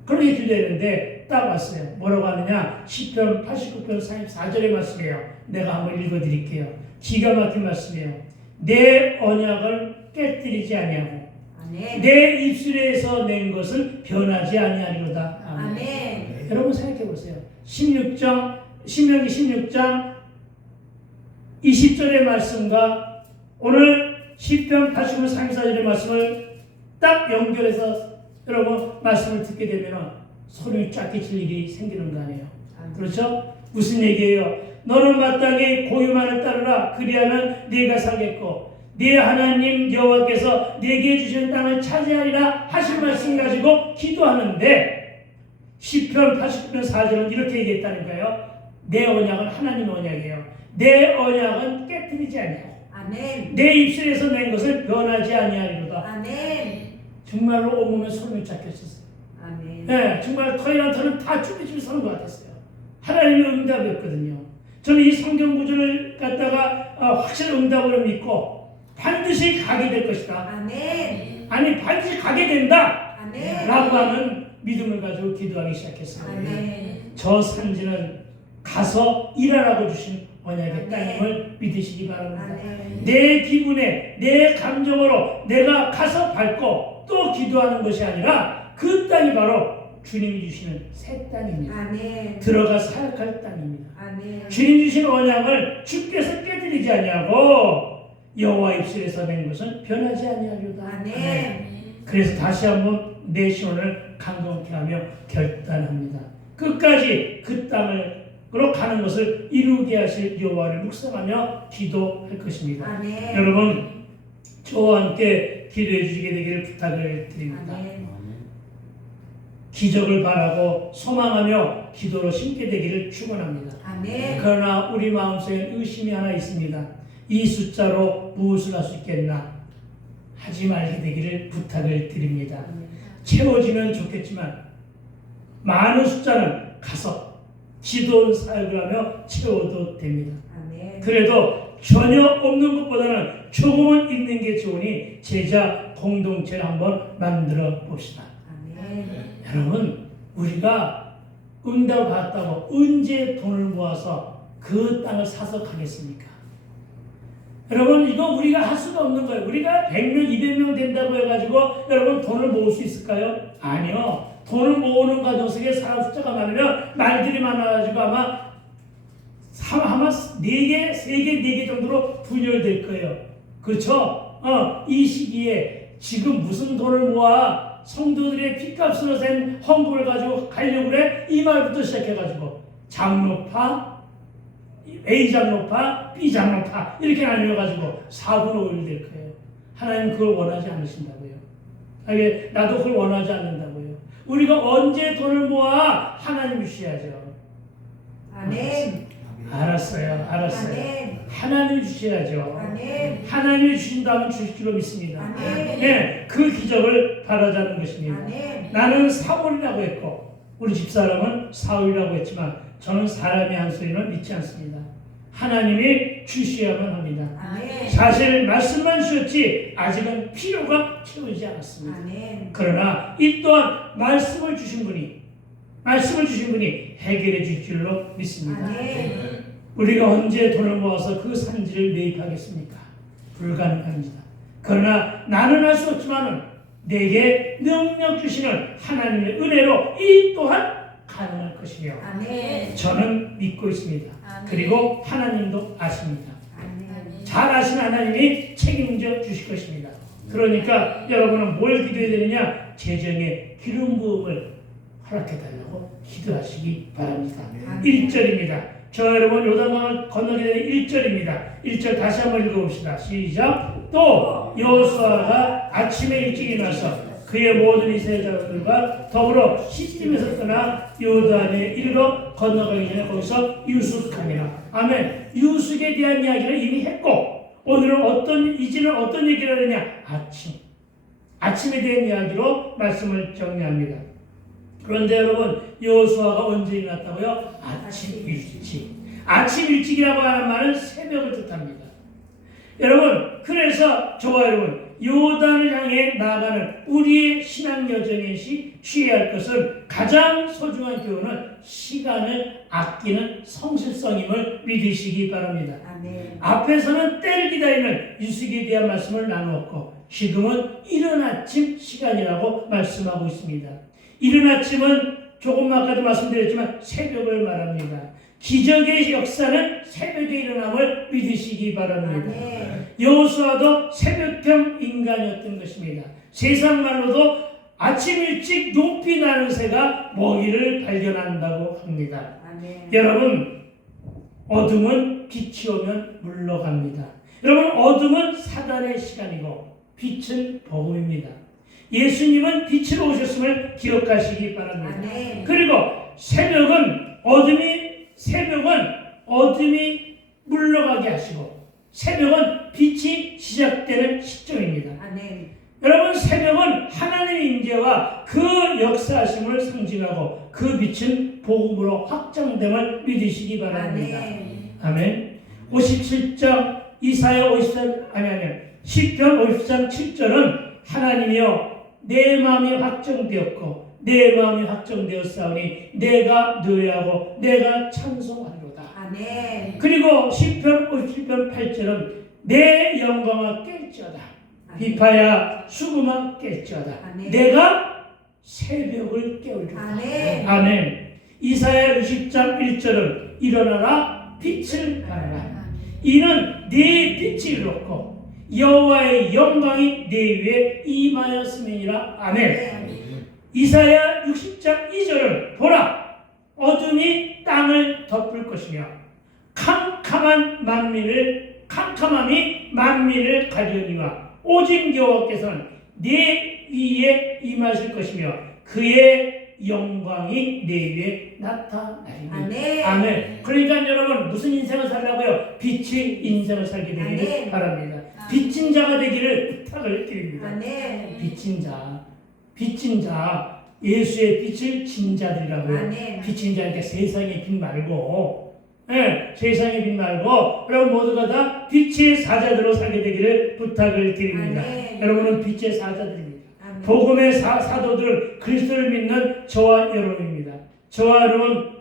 그렇게 기도했는데 딱 왔어요. 뭐라고 하느냐? 시편 89편 44절의 말씀이에요. 내가 한번 읽어드릴게요. 기가 막힌 말씀이에요. 내 언약을 깨뜨리지 아니하고 내 입술에서 낸 것은 변하지 아니하리로다. 아멘. 여러분 생각해 보세요. 신명기 16장 20절의 말씀과 오늘 시편 89편 34절의 말씀을 딱 연결해서 여러분 말씀을 듣게 되면 소름이 쫙 끼칠 일이 생기는 거 아니에요. 그렇죠? 무슨 얘기예요? 너는 마땅히 고유만을 따르라. 그리하면 네가 살겠고 네 하나님 여호와께서 네게 주신 땅을 차지하리라 하신 말씀 가지고 기도하는데 시편 89편 4절은 이렇게 얘기했다니까요. 내 언약은 하나님의 언약이에요. 내 언약은 깨뜨리지 아니하고 아멘. 내 입술에서 낸 것을 변하지 아니하리로다. 아멘. 정말로 온몸에 소름이 쫙 꼈었어요. 아멘. 네, 정말 터이랑 터는 다 쭈글쭈글 서는 것 같았어요. 하나님의 응답이었거든요. 저는 이 성경 구절을 갖다가 확실한 응답으로 믿고 반드시 가게 될 것이다. 아멘. 아니 반드시 가게 된다. 아멘. 라고 하는 믿음을 가지고 기도하기 시작했어요. 아멘. 저 산지는 가서 일하라고 주신 언약의 아멘. 땅임을 믿으시기 바랍니다. 아멘. 내 기분에 내 감정으로 내가 가서 밟고 또 기도하는 것이 아니라 그 땅이 바로 주님이 주시는 새 땅입니다. 아멘. 들어가 사역할 땅입니다. 아멘. 주님 주신 언약을 주께서 깨뜨리지 아니하고 여호와 입술에서 낸 것은 변하지 아니하리로다. 아멘. 그래서 다시 한번 내 신혼을 강건케 하며 결단합니다. 끝까지 그 땅을 가는 것을 이루게 하실 여호와를 묵상하며 기도할 것입니다. 아멘. 여러분 저와 함께 기도해 주시게 되기를 부탁을 드립니다. 아멘. 기적을 바라고 소망하며 기도로 심게 되기를 축원합니다. 아멘. 그러나 우리 마음속에 의심이 하나 있습니다. 이 숫자로 무엇을 할 수 있겠나 하지 말게 되기를 부탁을 드립니다. 채워지면 좋겠지만 많은 숫자는 가서 지도 사역을 하며 채워도 됩니다. 아멘. 그래도 전혀 없는 것보다는 조금은 있는 게 좋으니 제자 공동체를 한번 만들어 봅시다. 아멘. 여러분 우리가 응답 받았다고 언제 돈을 모아서 그 땅을 사서 가겠습니까? 여러분 이거 우리가 할 수가 없는 거예요. 우리가 100명 200명 된다고 해가지고 여러분 돈을 모을 수 있을까요? 아니요. 돈을 모으는 과정 속에 사람 숫자가 많으면 말들이 많아가지고 아마 4개, 3개, 4개 정도로 분열될 거예요. 그렇죠? 이 시기에 지금 무슨 돈을 모아 성도들의 핏값으로 된 헌금을 가지고 가려고 그래? 이 말부터 시작해가지고 장로파, A 장로파, B 장로파 이렇게 나뉘어가지고 4분 5일 될 거예요. 하나님 그걸 원하지 않으신다고요. 나도 그걸 원하지 않는다고요. 우리가 언제 돈을 모아 하나님 주셔야죠. 아멘. 알았어요. 아멘. 하나님 주셔야죠. 아멘. 하나님이 주신다면 주실 줄로 믿습니다. 아멘. 네, 그 기적을 바라자는 것입니다. 아멘. 나는 사월이라고 했고 우리 집사람은 사월이라고 했지만 저는 사람의 한 소리는 믿지 않습니다. 하나님이 주셔야만 합니다. 아멘. 사실 말씀만 주셨지 아직은 필요가 채우지 않았습니다. 아멘. 그러나 이 또한 말씀을 주신 분이 해결해 줄 줄로 믿습니다. 아멘. 우리가 언제 돈을 모아서 그 산지를 매입하겠습니까? 불가능합니다. 그러나 나는 할 수 없지만 내게 능력 주시는 하나님의 은혜로 이 또한 가능할 것이며 아멘. 저는 믿고 있습니다. 아멘. 그리고 하나님도 아십니다. 아멘. 잘 아시는 하나님이 책임져 주실 것입니다. 그러니까 여러분은 뭘 기도해야 되느냐? 재정의 기름 부음을 허락해달라고 기도하시기 바랍니다. 아멘. 1절입니다. 저 여러분 요단강을 건너게 되는 1절입니다. 1절 다시 한번 읽어봅시다. 시작. 또 여호수아가 아침에 일찍 일어나서 그의 모든 이스라엘들과 더불어 시딤에서 떠나 요단에 이르러 건너가기 전에 거기서 유숙하니라. 아멘. 유숙에 대한 이야기를 이미 했고 오늘은 이제는 어떤 얘기를 하느냐? 아침에 대한 이야기로 말씀을 정리합니다. 그런데 여러분 여호수아가 언제 일어났다고요? 아침 일찍. 아침 일찍이라고 하는 말은 새벽을 뜻합니다. 여러분 그래서 저와 여러분 요단을 향해 나아가는 우리의 신앙 여정에 취해야 할 것은 가장 소중한 교훈은 시간을 아끼는 성실성임을 믿으시기 바랍니다. 아멘. 앞에서는 때를 기다리는 유숙에 대한 말씀을 나누었고 지금은 이른 아침 시간이라고 말씀하고 있습니다. 이른 아침은 조금 아까도 말씀드렸지만 새벽을 말합니다. 기적의 역사는 새벽에 일어남을 믿으시기 바랍니다. 아멘. 여호수아도 새벽형 인간이었던 것입니다. 세상 말로도 아침 일찍 높이 나는 새가 먹이를 발견한다고 합니다. 아멘. 여러분 어둠은 빛이 오면 물러갑니다. 여러분 어둠은 사단의 시간이고 빛은 복음입니다. 예수님은 빛으로 오셨음을 기억하시기 바랍니다. 아멘. 그리고 새벽은 어둠이 물러가게 하시고 새벽은 빛이 시작되는 시점입니다. 아멘. 여러분 새벽은 하나님의 임재와 그 역사하심을 상징하고 그 빛은 복음으로 확장됨을 믿으시기 바랍니다. 아멘. 57장 시편 50장 7절은 하나님이여 내 마음이 확정되었고 내 마음이 확정되었사오니 내가 노래하고 내가 찬송하리로다. 아멘. 그리고 시편 57편 8절은 내 영광아 깰지어다. 비파야 수금아 깰지어다. 아멘. 내가 새벽을 깨우리로다. 아멘. 아멘. 이사야 60장 1절은 일어나라 빛을 발하라. 이는 네 빛이 이렇고 여호와의 영광이 내 위에 임하였음이니라. 아멘. 이사야 60장 2절은 보라 어둠이 땅을 덮을 것이며 캄캄함이 만민을 가리우니와 오직 여호와께서는 내 위에 임하실 것이며 그의 영광이 내 위에 나타나리니. 아멘. 아멘. 그러니까 여러분 무슨 인생을 살라고요? 빛의 인생을 살게 되기를 아멘. 바랍니다. 빚진 자가 되기를 부탁을 드립니다. 아멘. 빚진 자, 예수의 빛을 진 자들이라고요. 아멘. 빚진 자니까 세상의 빛 말고, 세상의 빛 말고, 여러분 모두가 다 빛의 사자들로 살게 되기를 부탁을 드립니다. 아멘. 여러분은 빛의 사자들입니다. 아멘. 복음의 사도들, 그리스도를 믿는 저와 여러분입니다. 저와 여러분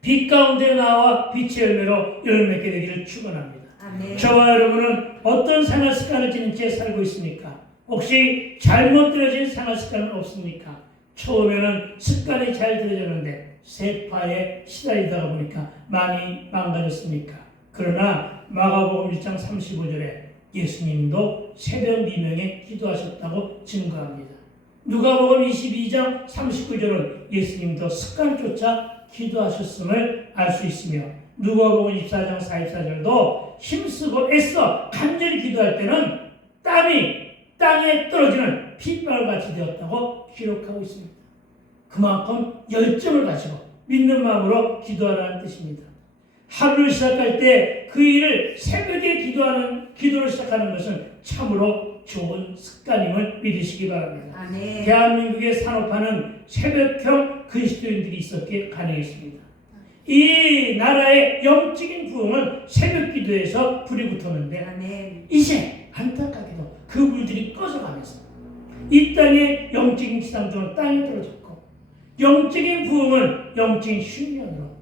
빛 가운데 나와 빛의 열매로 열매맺게 되기를 축원합니다. 아멘. 저와 여러분은 어떤 생활 습관을 지닌 채 살고 있습니까? 혹시 잘못 들여진 생활 습관은 없습니까? 처음에는 습관이 잘 들여졌는데 세파에 시달리다가 보니까 많이 망가졌습니까? 그러나 마가복음 1장 35절에 예수님도 새벽 미명에 기도하셨다고 증거합니다. 누가복음 22장 39절은 예수님도 습관조차 기도하셨음을 알 수 있으며 누가복음 24장 44절도 힘쓰고 애써 간절히 기도할 때는 땀이 땅에 떨어지는 핏방울같이 되었다고 기록하고 있습니다. 그만큼 열정을 가지고 믿는 마음으로 기도하라는 뜻입니다. 하루를 시작할 때 그 일을 새벽에 기도를 시작하는 것은 참으로 좋은 습관임을 믿으시기 바랍니다. 아멘. 대한민국의 산업화는 새벽형 그리스도인들이 있었기에 가능했습니다. 이 나라의 영적인 부흥은 새벽 기도에서 불이 붙었는데 아멘. 이제 안타깝게도 그 불들이 꺼져가면서 이 땅의 영적인 지상도는 땅에 떨어졌고 영적인 부흥은 영적인 흉년으로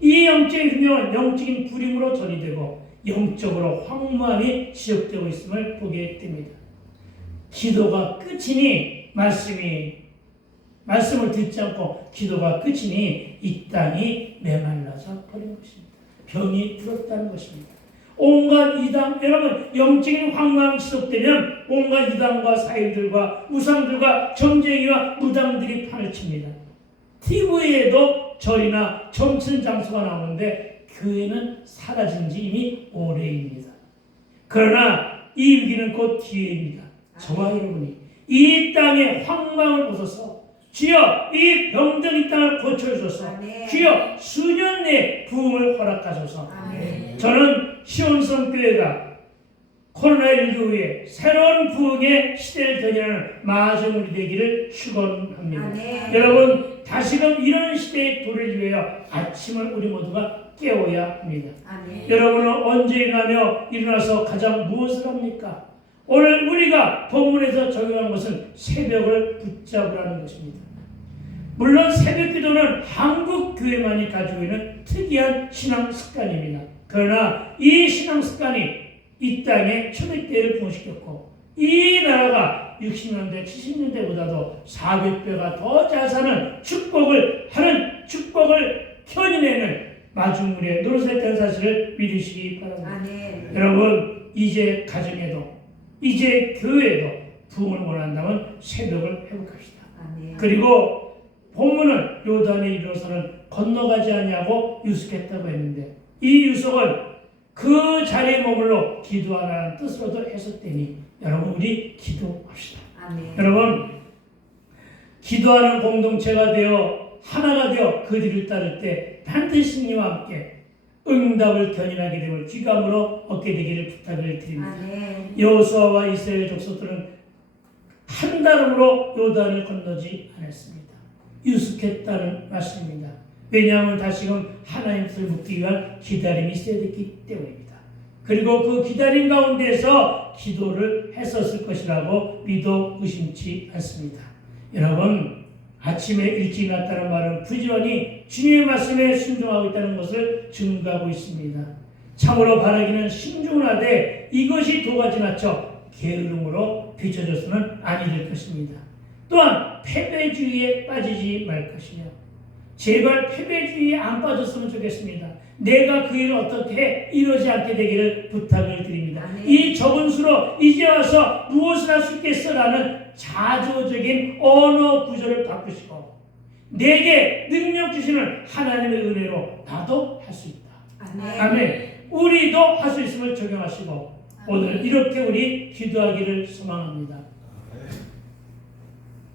이 영적인 흉년은 영적인 불임으로 전이되고 영적으로 황무함이 지속되고 있음을 보게 됩니다. 기도가 끝이니 말씀을 듣지 않고 기도가 끝이니 이 땅이 메말라져 버린 것입니다. 병이 들었다는 것입니다. 온갖 이단, 여러분 영적인 황망이 지속되면 온갖 이단과 사일들과 우상들과 점쟁이와 무당들이 판을 칩니다. TV에도 절이나 정치 장소가 나오는데 교회는 사라진 지 이미 오래입니다. 그러나 이 위기는 곧 기회입니다. 저와 여러분이 이 땅의 황망을 벗어서 주여 이 병든 이 땅을 고쳐주소서. 주여 수년 내에 부흥을 허락하소서. 아멘. 저는 시온성교회가 코로나19 후에 새로운 부흥의 시대를 겨냥하는 마중물이 되기를 축원합니다. 아멘. 여러분 다시금 이런 시대의 도를 위하여 아침을 우리 모두가 깨워야 합니다. 아멘. 여러분은 언제 일어나서 가장 무엇을 합니까? 오늘 우리가 본문에서 적용한 것은 새벽을 붙잡으라는 것입니다. 물론 새벽 기도는 한국 교회만이 가지고 있는 특이한 신앙 습관입니다. 그러나 이 신앙 습관이 이 땅에 초대교회를 부흥시켰고 이 나라가 60년대, 70년대보다도 400배가 더 잘 사는 축복을 견인해내는 마중물의 노릇했다는 사실을 믿으시기 바랍니다. 아멘. 여러분 이제 가정에도 이제 교회에도 부흥을 원한다면 새벽을 회복합시다. 아멘. 그리고 본문은 요단에 이르러서는 건너가지 아니하고 유숙했다고 했는데 이 유숙은 그 자리에 머물러 기도하라는 뜻으로도 해석되니 여러분 우리 기도합시다. 아멘. 여러분 기도하는 공동체가 되어 하나가 되어 그 뒤를 따를 때 반드시 이와 함께 응답을 견인하게 됨을 귀감으로 얻게 되기를 부탁을 드립니다. 아멘. 여호수아와 이스라엘 족속들은 한달음으로 요단을 건너지 않았습니다. 유숙했다는 말씀입니다. 왜냐하면 다시금 하나님 뜻을 묻기 위한 기다림이 있어야 됐기 때문입니다. 그리고 그 기다림 가운데서 기도를 했었을 것이라고 믿어 의심치 않습니다. 여러분 아침에 일찍 일어났다는 말은 부지런히 주님의 말씀에 순종하고 있다는 것을 증거하고 있습니다. 참으로 바라기는 신중을 하되 이것이 도가 지나쳐 게으름으로 비춰져서는 아니 될 것입니다. 또한 패배주의에 빠지지 말 것이며 제발 패배주의에 안 빠졌으면 좋겠습니다. 내가 그 일을 어떻게 해 이러지 않게 되기를 부탁을 드립니다. 아멘. 이 적은 수로 이제 와서 무엇을 할 수 있겠어라는 자조적인 언어 구조를 바꾸시고 내게 능력 주시는 하나님의 은혜로 나도 할 수 있다. 아멘. 아멘. 우리도 할 수 있음을 적용하시고 오늘 이렇게 우리 기도하기를 소망합니다.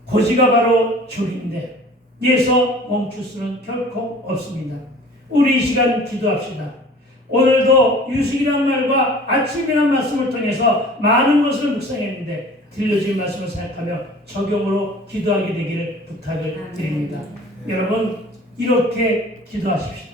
고지가 바로 줄인데 예서 멈출 수는 결코 없습니다. 우리 이 시간 기도합시다. 오늘도 유식이란 말과 아침이란 말씀을 통해서 많은 것을 묵상했는데 들려진 말씀을 생각하며 적용으로 기도하게 되기를 부탁을 드립니다. 여러분 이렇게 기도하십시오.